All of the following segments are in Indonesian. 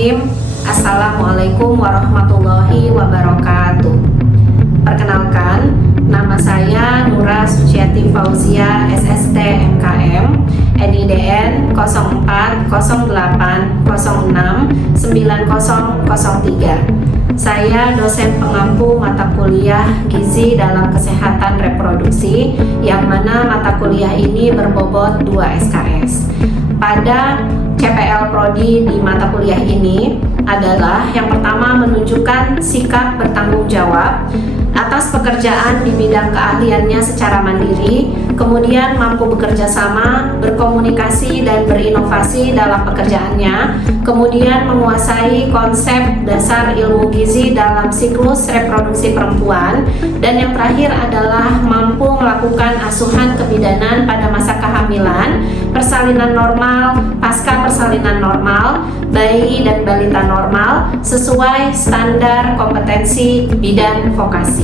Bismillahirrahmanirrahim. Assalamualaikum warahmatullahi wabarakatuh. Perkenalkan, nama saya Nura Suciati Fauzia, SST MKM, NIDN 0408069003. Saya dosen pengampu mata kuliah Gizi dalam Kesehatan Reproduksi, yang mana mata kuliah ini berbobot 2 SKS. Pada CPL Prodi di mata kuliah ini adalah yang pertama, menunjukkan sikap bertanggung jawab atas pekerjaan di bidang keahliannya secara mandiri, kemudian mampu bekerja sama, berkomunikasi dan berinovasi dalam pekerjaannya, kemudian menguasai konsep dasar ilmu gizi dalam siklus reproduksi perempuan, dan yang terakhir adalah mampu melakukan asuhan kebidanan pada masa kehamilan, persalinan normal, pasca persalinan normal, bayi dan balita normal sesuai standar kompetensi bidan vokasi.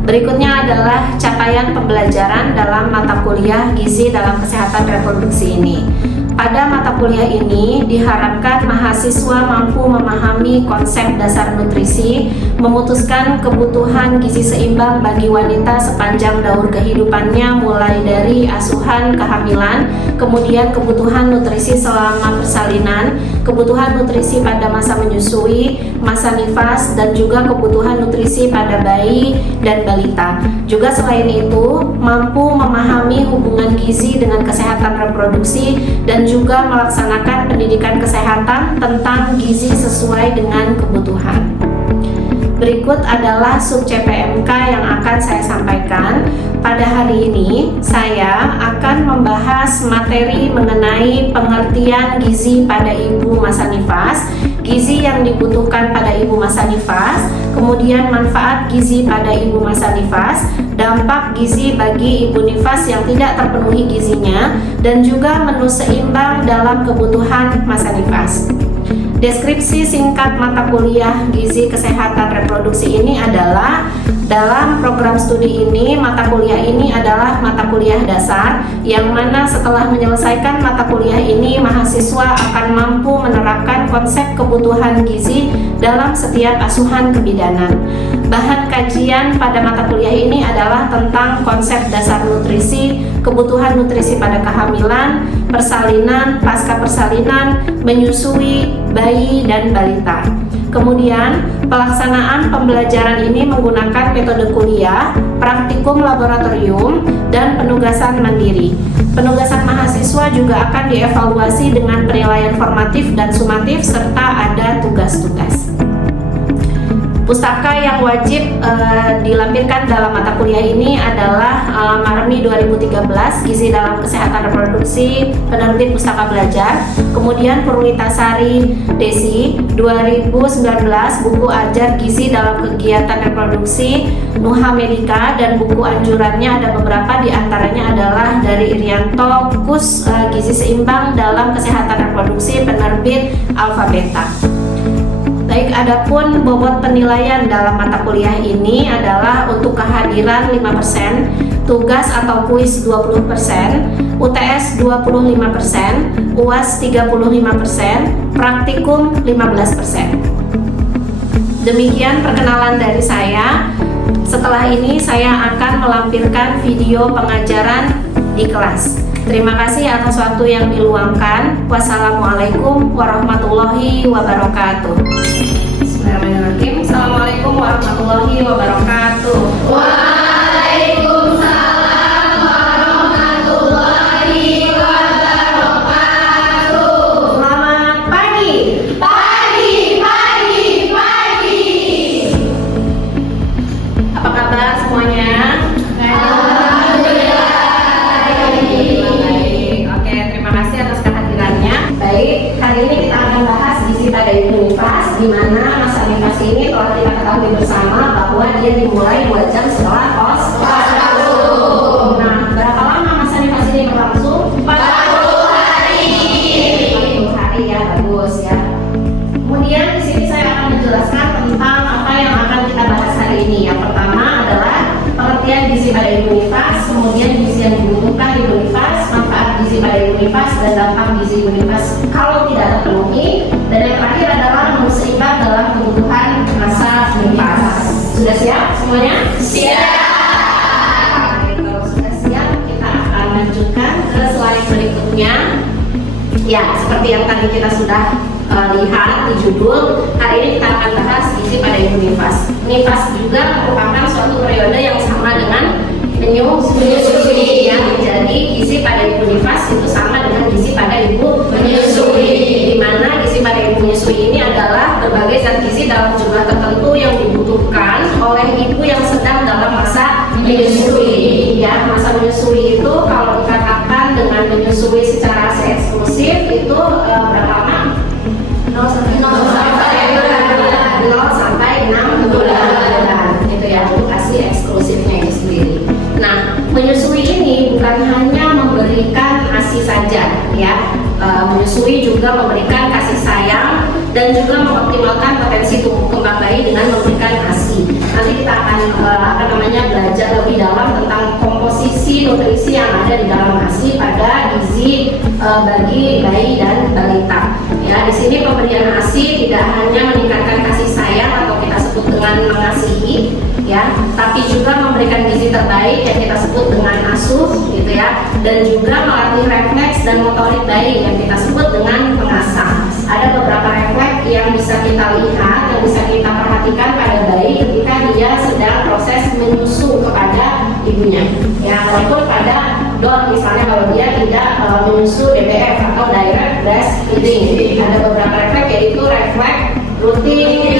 Berikutnya adalah capaian pembelajaran dalam mata kuliah Gizi dalam Kesehatan Reproduksi ini. Pada mata kuliah ini diharapkan mahasiswa mampu memahami konsep dasar nutrisi, memutuskan kebutuhan gizi seimbang bagi wanita sepanjang daur kehidupannya, mulai dari asuhan kehamilan, kemudian kebutuhan nutrisi selama persalinan, kebutuhan nutrisi pada masa menyusui, masa nifas, dan juga kebutuhan nutrisi pada bayi dan balita. Juga selain itu, mampu memahami hubungan gizi dengan kesehatan reproduksi dan juga melaksanakan pendidikan kesehatan tentang gizi sesuai dengan kebutuhan. Berikut adalah sub CPMK yang akan saya sampaikan. Pada hari ini, saya akan membahas materi mengenai pengertian gizi pada ibu masa nifas, gizi yang dibutuhkan pada ibu masa nifas, kemudian manfaat gizi pada ibu masa nifas, dampak gizi bagi ibu nifas yang tidak terpenuhi gizinya, dan juga menu seimbang dalam kebutuhan masa nifas. Deskripsi singkat mata kuliah Gizi Kesehatan Reproduksi ini adalah, dalam program studi ini, mata kuliah ini adalah mata kuliah dasar, yang mana setelah menyelesaikan mata kuliah ini, mahasiswa akan mampu menerapkan konsep kebutuhan gizi dalam setiap asuhan kebidanan. Bahan kajian pada mata kuliah ini adalah tentang konsep dasar nutrisi, kebutuhan nutrisi pada kehamilan, persalinan, pasca persalinan, menyusui, bayi dan balita. Kemudian, pelaksanaan pembelajaran ini menggunakan metode kuliah, praktikum laboratorium, dan penugasan mandiri. Penugasan mahasiswa juga akan dievaluasi dengan penilaian formatif dan sumatif, serta ada tugas-tugas. Pustaka yang wajib dilampirkan dalam mata kuliah ini adalah Marmi 2013 Gizi dalam Kesehatan Reproduksi, penerbit Pustaka Belajar. Kemudian Purwitasari Desi 2019 buku ajar gizi dalam kegiatan reproduksi Nuha Medica, dan buku anjurannya ada beberapa, diantaranya adalah dari Irianto Kus Gizi Seimbang dalam Kesehatan Reproduksi, penerbit Alfa Beta. Baik, adapun bobot penilaian dalam mata kuliah ini adalah untuk kehadiran 5%, tugas atau kuis 20%, UTS 25%, UAS 35%, praktikum 15%. Demikian perkenalan dari saya. Setelah ini saya akan melampirkan video pengajaran di kelas. Terima kasih atas waktu yang diluangkan. Wassalamualaikum warahmatullahi wabarakatuh. Bismillahirrahmanirrahim. Assalamualaikum warahmatullahi wabarakatuh. Waalaikumsalam warahmatullahi wabarakatuh. Selamat pagi. Pagi. Apa kabar semuanya? Alhamdulillah. Baik. Oke, terima kasih atas kehadirannya. Baik, hari ini kita akan bahas gizi pada ibu nifas, di mana masa nifas ini telah kita ketahui bersama bahwa dia dimulai 2 jam setelah postpartum. Nah, berapa lama masa nifas ini berlangsung? 40 hari. 40 hari ya, bagus ya. Kemudian di sini saya akan menjelaskan tentang apa yang akan kita bahas hari ini. Yang pertama adalah pengertian gizi pada ibu nifas, kemudian gizi yang dibutuhkan ibu nifas, manfaat gizi pada ibu nifas, dan dampak gizi ibu nifas kalau tidak terpenuhi, dan yang terakhir yang tadi kita sudah lihat di judul, hari ini kita akan bahas gizi pada ibu nifas. Nifas juga merupakan suatu periode yang sama dengan menyusui ya. Jadi gizi pada ibu nifas itu sama dengan gizi pada ibu menyusui, di mana gizi pada ibu menyusui ini adalah berbagai zat gizi dalam jumlah tertentu yang dibutuhkan oleh ibu yang sedang dalam masa menyusui ya. Masa menyusui itu kalau dikatakan dengan menyusui secara eksklusif itu berapa lama? 0 sampai 6 bulan gitu ya, untuk kasih eksklusifnya itu sendiri. Nah, menyusui ini bukan hanya memberikan ASI saja ya, menyusui juga memberikan kasih sayang dan juga mengoptimalkan potensi tumbuh kembang bayi dengan memberikan ASI. Nanti kita akan belajar lebih dalam tentang komposisi nutrisi yang ada di dalam ASI pada gizi bagi bayi dan balita. Ya, di sini pemberian ASI tidak hanya meningkatkan kasih sayang atau kita sebut dengan mengasihi, ya, tapi juga memberikan gizi terbaik yang kita sebut dengan asuh, gitu ya, dan juga melatih refleks dan motorik bayi yang kita sebut dengan mengasah. Ada beberapa refleks yang bisa kita lihat, yang bisa kita perhatikan pada bayi ketika dia sedang proses menyusu kepada ibunya. Ya, walaupun pada DOT misalnya kalau dia tidak menyusu DBF atau direct breastfeeding, ada beberapa refleks yaitu refleks rutin,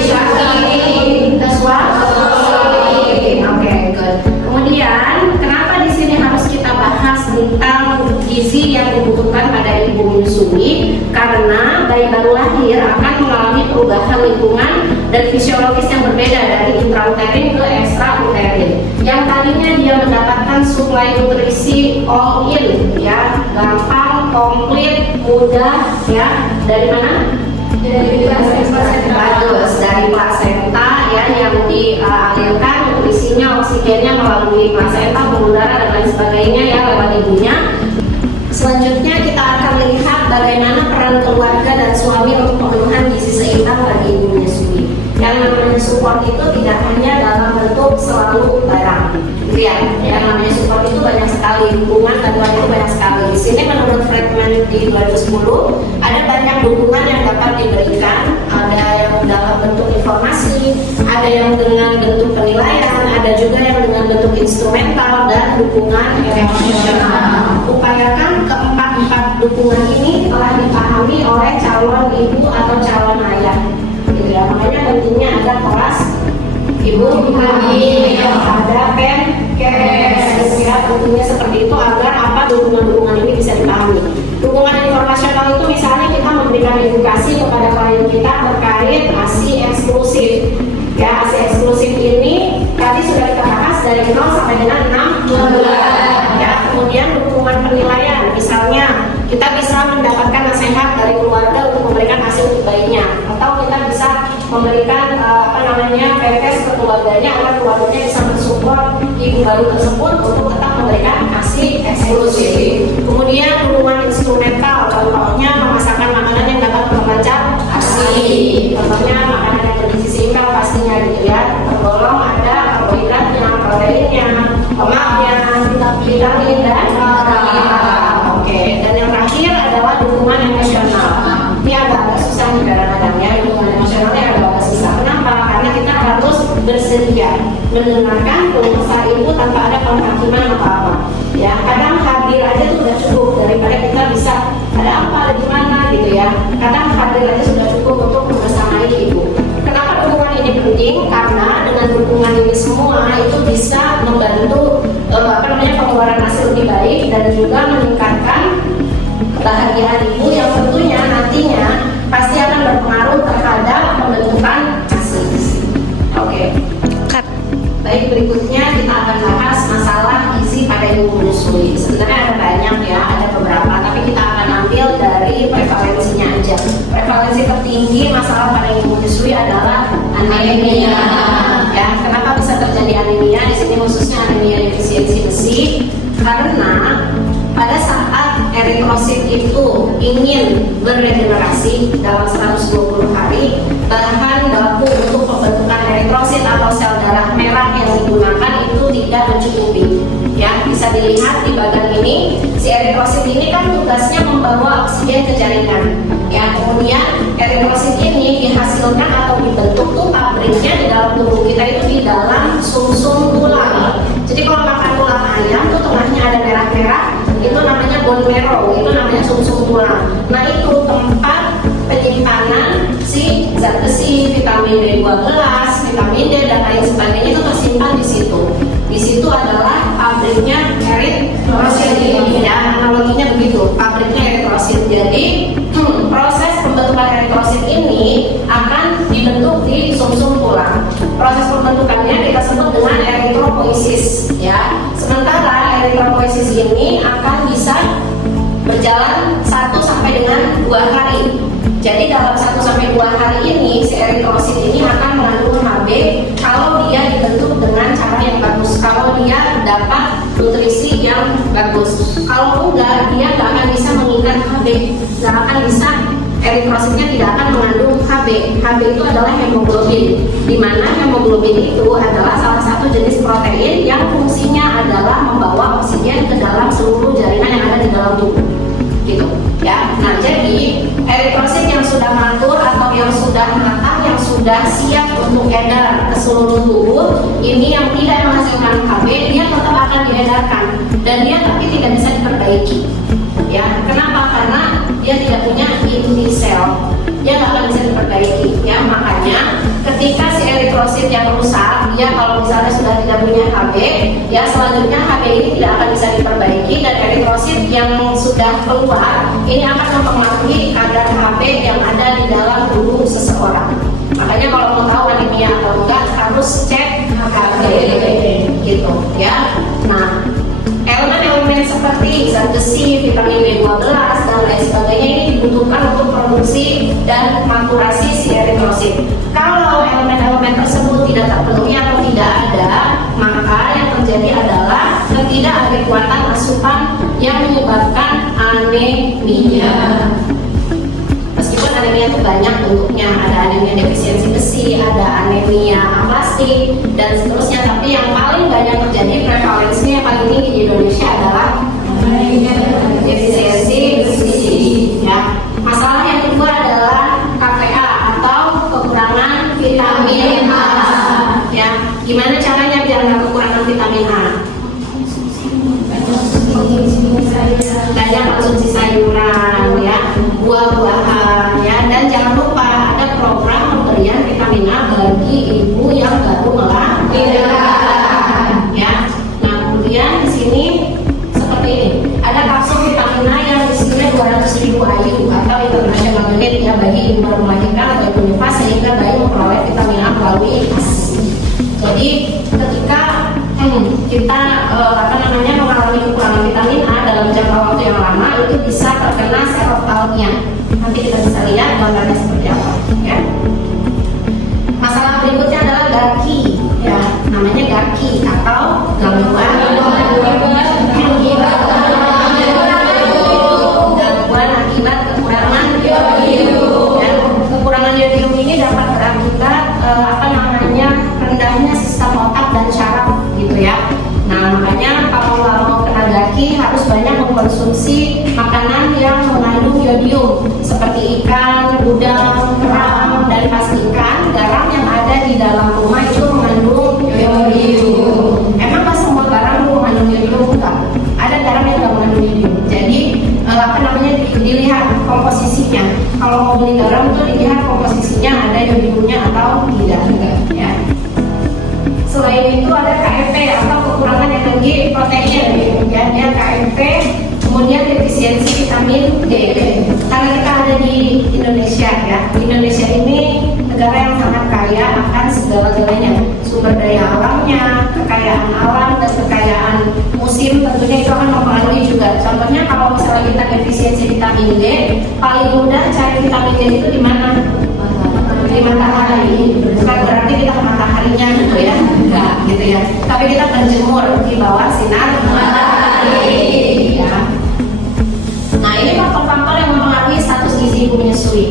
oke, good. Kemudian kenapa di sini harus kita bahas tentang gizi yang dibutuhkan pada ibu menyusui? Karena bayi baru lahir akan mengalami perubahan lingkungan dan fisiologis yang berbeda dari intrauterin ke ekstrauterin. Yang tadinya dia mendapatkan suplai nutrisi all in, ya, gampang, komplit, mudah, ya, dari mana? Dari plasenta. Bagus, dari plasenta ya, yang dialirkan nutrisinya, oksigennya melalui plasenta, pembuluh darah dan lain sebagainya ya, lewat ibunya. Selanjutnya kita akan melihat bagaimana peran keluarga dan suami untuk pemenuhan gizi seimbang bagi ibu menyusui. Yang namanya support itu tidak hanya dalam bentuk selalu barang, lihat, yang namanya support itu banyak sekali, dukungan bantuan itu banyak sekali. Di sini menurut Friedman di 2010 ada banyak dukungan yang dapat diberikan, ada yang dalam bentuk informasi, ada yang dengan bentuk penilaian, ada juga yang dengan bentuk instrumental dan dukungan emosional. Upayakan keempat dukungan ini telah dipahami oleh calon ibu atau calon ayah. Gitu ya, makanya pentingnya ada kelas ibu hamil, ada penkes, ya, tentunya seperti itu agar apa dukungan-dukungan ini bisa dipahami. Dukungan informasional itu misalnya kita memberikan edukasi kepada klien kita terkait ASI eksklusif. Ya, ASI eksklusif ini tadi sudah kita bahas dari 0 sampai dengan 6 bulan. Ya, kemudian dukungan penilaian, misalnya kita bisa mendapatkan nasihat dari keluarga untuk memberikan hasil untuk bayinya, atau kita bisa memberikan PPS ke keluarganya agar keluarganya bisa mensupport ibu baru tersebut untuk tetap memberikan ASI eksklusif. Kemudian dukungan instrumental, contohnya memasakkan makanan yang dapat memperlancar ASI, contohnya makanan yang bergizi seimbang pastinya gitu ya, tergolong ada karbohidratnya, proteinnya, lemaknya, vitamin dan oke. Dan yang terakhir adalah dukungan emosional. Ini agak susah nih kadang-kadang ya, dukungan emosionalnya agak susah. Kenapa? Karena kita harus bersedia mendengarkan keluh kesah ibu tanpa ada penghakiman apa-apa. Ya, kadang hadir aja tuh udah cukup daripada kita bisa ada apa, ada gimana gitu ya. Kadang hadir aja sudah cukup untuk membersamai ibu. Kenapa dukungan ini penting? Karena dengan dukungan ini semua itu bisa membantu pengeluaran hasil lebih baik dan juga meningkatkan kebahagiaan ibu yang tentunya nantinya pasti akan berpengaruh terhadap pembentukan ASI. Oke. Baik, berikutnya kita akan bahas masalah gizi pada ibu menyusui. Sebenarnya ada banyak ya, ada beberapa, tapi kita akan ambil dari prevalensinya aja. Prevalensi tertinggi masalah pada ibu menyusui adalah anemia. Ya, kenapa bisa terjadi anemia? Di sini khususnya anemia defisiensi besi, karena pada saat eritrosit itu ingin beregenerasi dalam 120 hari, bahan baku untuk pembentukan eritrosit atau sel darah merah yang digunakan itu tidak mencukupi. Ya, bisa dilihat di bagian ini, si eritrosit ini kan tugasnya membawa oksigen ke jaringan. Ya, kemudian eritrosit ini dihasilkan atau dibentuk tuh pabriknya di dalam tubuh kita itu di dalam sumsum tulang. Jadi kalau makan tulang ayam tuh tengahnya ada merah-merah, itu namanya bone marrow, itu namanya sumsum tulang. Nah itu tempat penyimpanan si zat besi, vitamin B12, vitamin D dan lain sebagainya itu tersimpan di situ. Di situ adalah pabriknya eritrosit. Ya, analoginya begitu, pabriknya eritrosit. Jadi proses pembentukan eritrosit ini akan dibentuk di sumsum tulang. Proses pembentukannya kita sebut dengan eritropoiesis. Ya, sementara eritropoiesis ini akan bisa berjalan 1 sampai dengan 2 hari. Jadi dalam 1 sampai 2 hari ini si eritrosit ini akan mengandung Hb kalau dia dibentuk dengan cara yang bagus, kalau dia dapat nutrisi yang bagus. Kalau enggak, dia nggak akan bisa mengikat Hb, nggak akan bisa, eritrositnya tidak akan mengandung Hb. Hb itu adalah hemoglobin, di mana hemoglobin itu adalah salah satu jenis protein yang fungsinya adalah membawa oksigen ke dalam seluruh jaringan yang ada di dalam tubuh. Gitu ya. Nah, jadi eritrosit yang sudah matur atau yang sudah matang, yang sudah siap untuk edar ke seluruh tubuh, ini yang tidak menghasilkan Hb, dia tetap akan diedarkan dan dia tapi tidak bisa diperbaiki. Ya, kenapa? Karena dia tidak punya inti sel, dia nggak akan bisa diperbaiki. Ya, makanya ketika si eritrosit yang rusak, dia kalau misalnya sudah tidak punya Hb, ya selanjutnya Hb ini tidak akan bisa diperbaiki dan eritrosit yang sudah keluar ini akan mempengaruhi kadar Hb yang ada di dalam tubuh seseorang. Makanya kalau mau tahu anemia atau enggak harus cek Hb, gitu ya. Nah, elemen-elemen seperti zat besi, vitamin B12 dan lain sebagainya ini dibutuhkan untuk produksi dan maturasi si eritrosit. Kalau elemen-elemen tersebut tidak terpenuhi atau tidak ada, maka yang terjadi adalah ketidakadekuatan asupan yang menyebabkan anemia. Meskipun anemia itu banyak bentuknya, ada anemia defisiensi besi, ada anemia aplastik dan seterusnya, tapi yang paling banyak terjadi prevalensinya yang paling tinggi di Indonesia adalah anemia defisiensi besi. Ya. Masalah yang kedua adalah KPA atau kekurangan vitamin A. Ya, gimana caranya biar nggak kekurangan vitamin A? Banyak konsumsi sayuran, ya, buah-buahan, ya, dan jangan lupa ada program pemberian vitamin A bagi ibu yang baru melahirkan, ya. Nah, kemudian di sini seperti ini, ada kapsul vitamin A yang isinya 200.000 IU atau international unit, ya, bagi ibu baru melahirkan atau ibu nifas sehingga bayi memperoleh vitamin A melalui ASI. Jadi ketika kita mengalami kekurangan vitamin A dalam jangka waktu yang lama, itu bisa terkena seroftalgia. Nanti kita bisa lihat gambarnya seperti apa, ya. Masalah berikutnya adalah GARKI, ya, namanya GARKI atau gangguan akibat kekurangan yodium. Ya, kekurangan yodium ini dapat berakibat rendahnya sistem otak dan syaraf, gitu ya. Nah, makanya kalau mau kena GARKI harus banyak mengkonsumsi makanan yang mengandung yodium seperti ikan, udang, kerang, dan pastikan garam yang ada di dalam rumah itu mengandung yodium. Emang nggak semua garam mengandung yodium? Enggak. Ada garam yang nggak mengandung yodium. Jadi dilihat komposisinya. Kalau mau beli garam itu dilihat komposisinya ada yodiumnya atau tidak, ya. Selain itu ada KMP atau kekurangan energi protein, ya, dia KMP, kemudian defisiensi vitamin D. Karena kita ada di Indonesia, ya, Indonesia ini negara yang sangat kaya akan segala-galanya, sumber daya alamnya, kekayaan alam dan kekayaan musim tentunya itu akan mempengaruhi juga. Contohnya kalau misalnya kita defisiensi vitamin D, paling mudah cari vitamin D itu di mana? Di matahari. Bukan berarti kita ke mataharinya gitu ya, enggak gitu ya. Tapi kita berjemur di bawah sinar matahari, ya. Nah, ini faktor-faktor yang mempengaruhi status gizi ibu menyusui.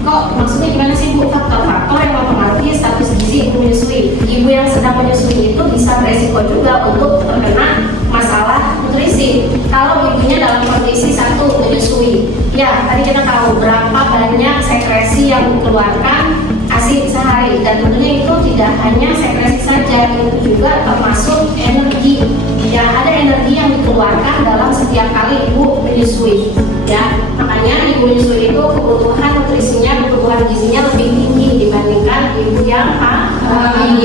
Kok maksudnya gimana sih Bu? Faktor-faktor yang mempengaruhi status gizi ibu menyusui. Ibu yang sedang menyusui itu bisa beresiko juga untuk terkena masalah nutrisi. Kalau ibunya dalam kondisi 1 menyusui, Ya, tadi kita tahu berapa banyak sekresi yang dikeluarkan ASI sehari, dan tentunya itu tidak hanya sekresi saja, itu juga termasuk energi. Ya, ada energi yang dikeluarkan dalam setiap kali ibu menyusui. Ya, makanya ibu menyusui itu kebutuhan nutrisinya, kebutuhan gizinya lebih tinggi dibandingkan ibu yang hamil.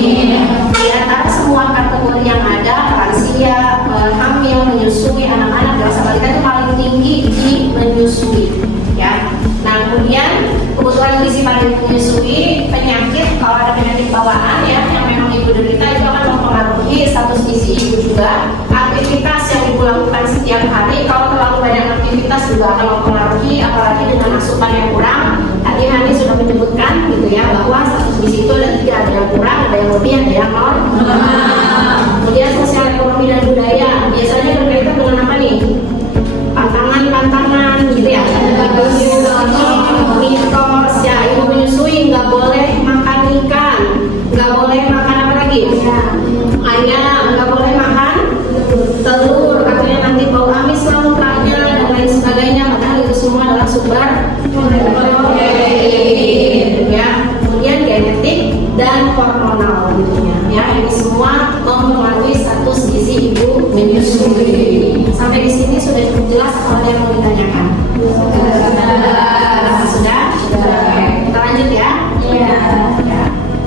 Di antara semua kategori yang ada, lansia, hamil, menyusui, anak-anak, dewasa balita itu paling tinggi di menyusui. Ya, nah kemudian kebutuhan gizi pada ibu menyusui, penyakit, kalau ada penyakit bawaan ya yang memang ibu derita itu akan mempengaruhi status gizi ibu juga. Aktivitas yang ibu lakukan setiap hari, kalau terlalu banyak aktivitas juga akan mempengaruhi, apalagi dengan asupan yang kurang. Tadi Hani sudah menyebutkan gitu ya bahwa status gizi itu ada tiga, ada yang kurang, ada yang lebih, ada yang normal. Kemudian sosial ekonomi dan budaya biasanya berkaitan dengan apa nih? Pantangan gitu ya. Mitos ya, ibu menyusui nggak boleh makan ikan, nggak boleh makan apa lagi? Ayam, nggak boleh makan telur, katanya nanti bau amis lah mukanya dan lain sebagainya. Padahal itu semua adalah sumber protein ya. Kemudian genetik dan hormonal tentunya ya, ini semua mempengaruhi status gizi ibu menyusui. Sampai di sini sudah cukup jelas. Kalau ada yang mau ditanyakan? Sudah? Oke, kita lanjut ya. Ya.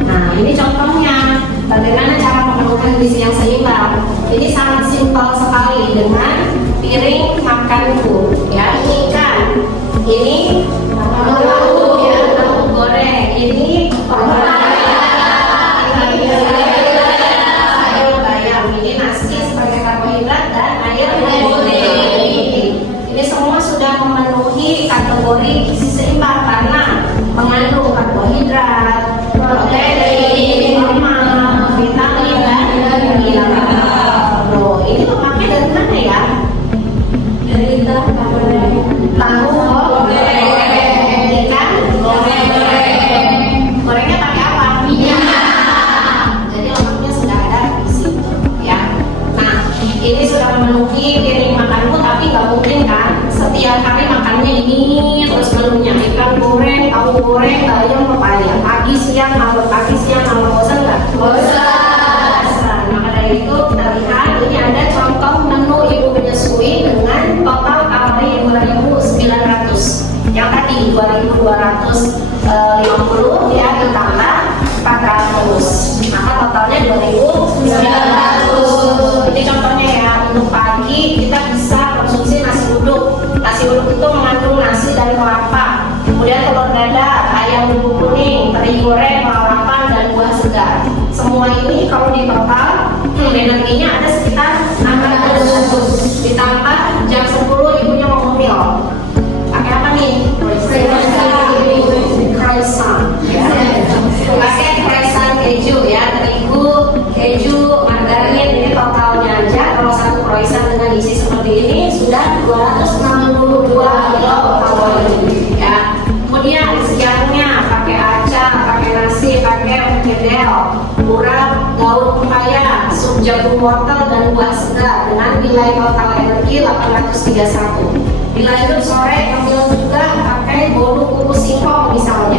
Nah, ini contohnya bagaimana cara menemukan gizi yang seimbang. Ini sangat simpel sekali dengan piring makanku ya. Ini ikan, ini tahu ya, tahu goreng, ini bayam, ini nasi sebagai karbohidrat dan air putih. Ini semua sudah memenuhi kategori gizi seimbang karena mengandung karbohidrat, protein, lemak, vitamin dan mineral. Loh, ini lemaknya dari mana ya? Dari tahu goreng, ikan gorengnya pakai apa? Minyak. Jadi lemaknya sudah ada di situ ya. Nah, ini sudah memenuhi piring makanku, tapi nggak mungkin kan setiap hari makannya ini terus menunya ikan goreng, tahu goreng, bayam, pepaya, pagi siang malam, bosan nggak? Bosan. Maka dari itu kita lihat ini ada contoh menu ibu menyusui dengan total kalori 2.900. Yang tadi 2.250 ya ditambah 400, maka totalnya 2.900. Ini contohnya ya, untuk pagi kita bisa konsumsi nasi uduk. Nasi uduk itu mengandung nasi dan kelapa, kemudian telur dadar, ayam bumbu kuning, teri goreng, lalapan dan buah segar. Semua ini kalau di total energinya ada sekitar 600. Ditambah jam 10 ibunya mau ngemil. Pakai apa nih? Croissant. Pakai croissant keju ya, terigu, keju, margarin. Ini totalnya aja kalau satu croissant dengan isi seperti ini sudah 262 kilokalori ya. Kemudian siangnya pakai acar, pakai nasi, pakai kedel, urap, daun pepaya, sup jagung wortel dan buah segar dengan nilai total energi 831. Dilanjut sore ambil juga pakai bolu kukus singkong misalnya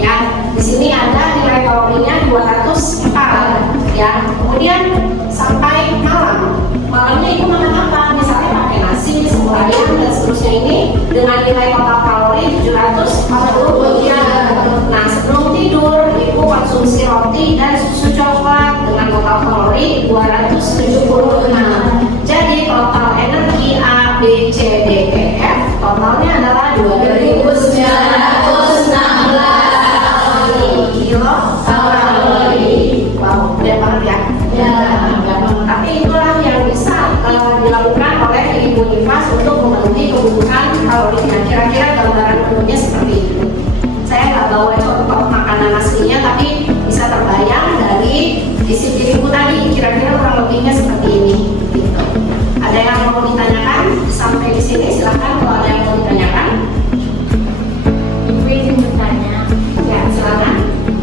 ya. Di sini ada nilai kalorinya 204 ya. Kemudian sampai malamnya ibu makan apa? Misalnya pakai nasi, semur ayam dan seterusnya, ini dengan nilai total kalori 740 ya. Nah, sebelum tidur ibu konsumsi roti dan susu coklat dengan total kalori 276. Jadi total energi A, B, C, D, E, F totalnya adalah 2.916 kilokalori. Wow, gede banget ya. Tapi itulah yang bisa dilakukan oleh ibu nifas untuk memenuhi kebutuhan kalorinya. Kira-kira gambaran menunya seperti itu. Saya nggak bawa contoh makanan aslinya, tapi bisa terbayang dari isi piringku tadi. Kira-kira kurang lebihnya seperti ini. Gitu. Ada yang mau ditanyakan sampai di sini? Silahkan kalau ada yang mau ditanyakan. Ibu izin bertanya. Ya, silakan.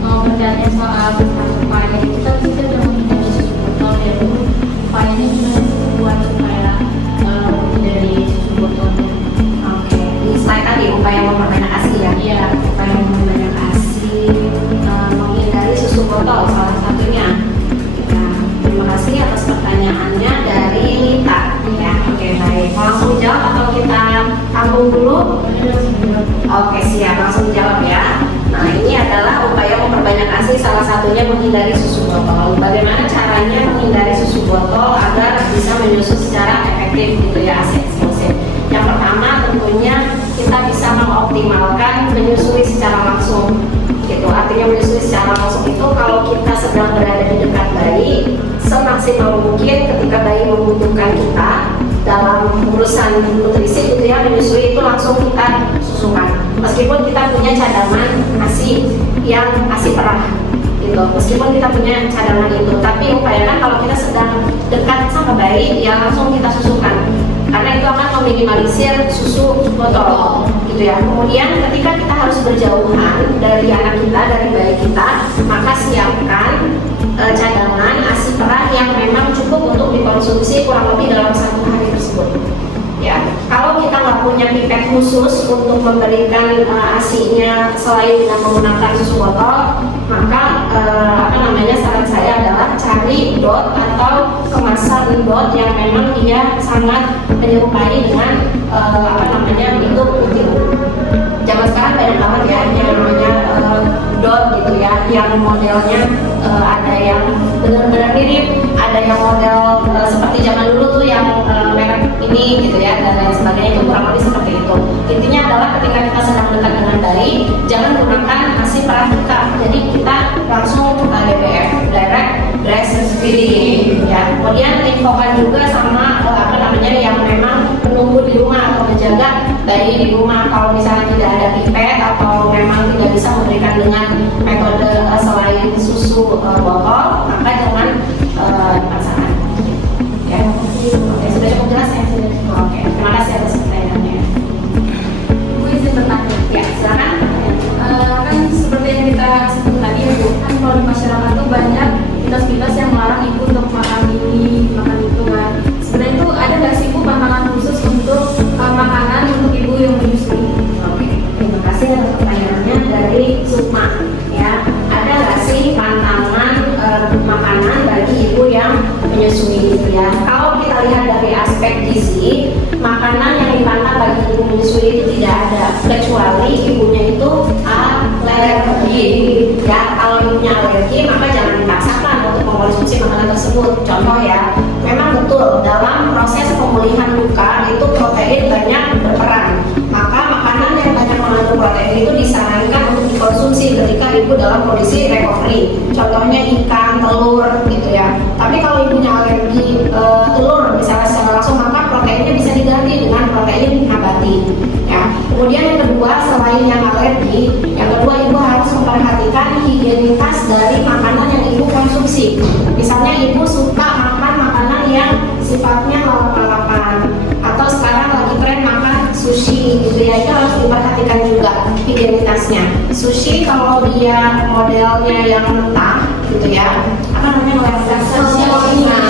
Mau bertanya soal upaya kita sudah menghindari susu botol ya Bu. Upayanya gimana sih buat supaya dari susu botol? Oke, di slide tadi menghindari susu botol. Bagaimana caranya menghindari susu botol agar bisa menyusu secara efektif gitu ya, ASI eksklusif. Yang pertama tentunya kita bisa mengoptimalkan menyusui secara langsung gitu. Artinya menyusui secara langsung itu kalau kita sedang berada di dekat bayi, semaksimal mungkin ketika bayi membutuhkan kita dalam urusan nutrisi gitu ya, menyusui itu langsung kita susukan. Meskipun kita punya cadangan ASI yang ASI perah gitu, meskipun kita punya cadangan itu, tapi upayakan kalau kita sedang dekat sama bayi ya langsung kita susukan, karena itu akan meminimalisir susu botol gitu ya. Kemudian ketika kita harus berjauhan dari anak kita, dari bayi kita, maka siapkan cadangan ASI perah yang memang cukup untuk dikonsumsi kurang lebih dalam 1 hari tersebut. Ya, kalau kita nggak punya pipet khusus untuk memberikan ASI-nya selain dengan menggunakan susu botol, maka saran saya adalah cari dot atau kemasan dot yang memang dia sangat menyerupai dengan bentuk putih. Zaman sekarang banyak banget ya yang namanya dot gitu ya, yang modelnya ada yang benar-benar mirip, ada yang model seperti zaman dulu tuh yang merek ini gitu ya, dan lain sebagainya, itu kurang lebih seperti itu. Intinya adalah ketika kita sedang dekat dengan bayi, jangan gunakan ASI perah kita, jadi kita langsung DBF, direct breastfeeding ya. Kemudian infokan juga sama yang memang menunggu di rumah atau menjaga bayi di rumah. Kalau misalnya tidak ada pipet atau memang tidak bisa memberikan dengan metode selain susu botol, maka jangan dipaksakan. Ya, sudah cukup jelas ya? Oke, terima kasih atas pertanyaannya. Bu izin bertanya. Ya, silakan. Kan seperti yang kita sebut tadi ya Bu, kan kalau di masyarakat tuh banyak mitos-mitos yang melarang ibu untuk makan ini, makan itu kan. Sebenarnya itu ada nggak sih Bu pantangan khusus untuk makanan untuk ibu yang menyusui? Oke, terima kasih atas pertanyaannya dari Sukma. Ya, ada nggak sih pantangan makanan bagi ibu yang menyusui gitu ya? Kalau kita lihat dari aspek gizi, makanan yang dipantang bagi ibu menyusui itu tidak ada, kecuali ibunya itu alergi. Ya, kalau ibunya alergi maka jangan dipaksakan untuk mengkonsumsi makanan tersebut. Contoh ya, memang betul dalam proses pemulihan luka itu protein banyak berperan. Maka makanan yang banyak mengandung protein itu disarankan untuk dikonsumsi ketika ibu dalam kondisi recovery. Contohnya ikan, telur gitu ya. Tapi kalau ibunya alergi telur misalnya secara langsung, maka proteinnya bisa diganti dengan protein nabati. Ya. Kemudian yang kedua, selain yang alergi, yang kedua ibu harus memperhatikan higienitas dari makanan yang ibu konsumsi. Misalnya ibu suka makan makanan yang sifatnya lalap-lalapan, atau sekarang lagi tren makan sushi gitu ya, itu harus diperhatikan juga higienitasnya. Sushi kalau dia modelnya yang mentah gitu ya,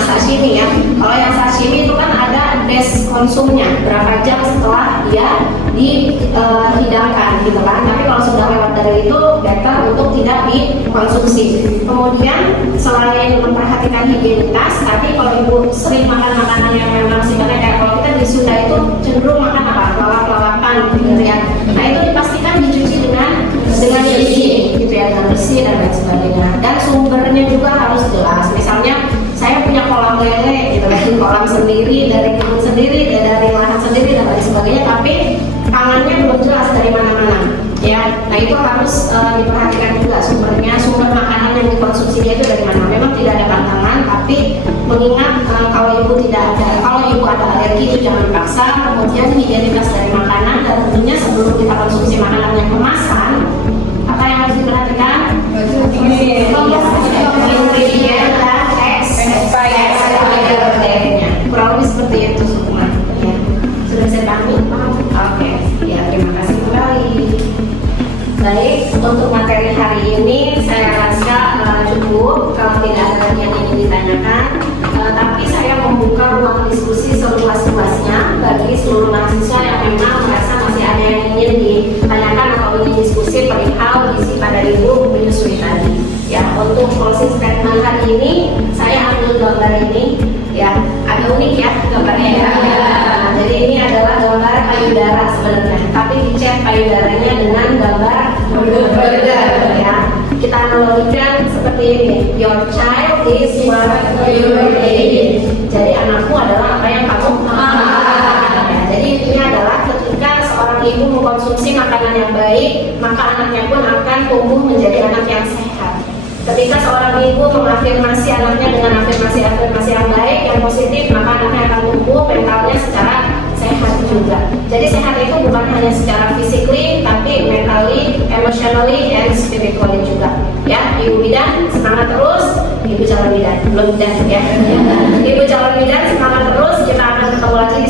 sashimi ya. Kalau yang sashimi itu kan ada days konsumnya, berapa jam setelah dia dihidangkan gitu kan. Tapi kalau sudah lewat dari itu, better untuk tidak dikonsumsi. Kemudian selain memperhatikan higienitas, tapi kalau ibu sering makan makanan yang memang sifatnya kayak kalau kita di Sunda itu cenderung makan lalap-lalapan gitu ya. Nah itu dipastikan dicuci dengan gizi gitu ya, dengan bersih dan lain sebagainya. Dan sumbernya juga harus jelas. Misalnya saya punya kolam lele gitu kan, kolam sendiri, dari kebun sendiri, dari lahan sendiri dan lain sebagainya, tapi pangannya belum jelas dari mana-mana ya. Nah itu harus diperhatikan juga sumbernya, sumber makanan yang dikonsumsinya itu dari mana. Memang tidak ada pantangan, tapi mengingat kalau ibu ada alergi itu jangan dipaksa. Kemudian higienitas dari makanan, dan tentunya sebelum kita konsumsi makanan yang kemasan, apa yang harus diperhatikan? Ingredient dan expirednya. Kurang lebih seperti itu semua. Ya. Sudah saya pahami? Oke. Ya, terima kasih kembali. Baik, untuk materi hari ini saya rasa cukup. Kalau tidak ada lagi yang ingin ditanyakan, tapi saya membuka ruang diskusi seluas-luasnya bagi seluruh mahasiswa yang memang merasa masih ada yang ingin ditanyakan atau ingin diskusi perihal gizi pada ibu menyusui tadi. Ya, untuk closing statement hari ini saya ambil gambar ini, ya agak unik ya gambarnya ya. Jadi ini adalah gambar payudara sebenarnya, tapi dicat payudaranya dengan gambar burger ya. Kita analogikan seperti seperti ini. Your child is what you eat. Jadi anakmu adalah apa yang kamu makan. Ya, jadi intinya adalah ketika seorang ibu mengkonsumsi makanan yang baik, maka anaknya pun akan tumbuh menjadi anak yang sehat. Ketika seorang ibu mengafirmasi anaknya dengan afirmasi yang baik, yang positif, maka anaknya akan tumbuh mentalnya secara sehat juga. Jadi sehat itu bukan hanya secara physically, tapi mentally, emotionally, and spiritually juga. Ya, Ibu Bidan semangat terus. Ibu calon bidan, belum bidan ya. Ibu calon bidan semangat terus. Kita akan ketemu lagi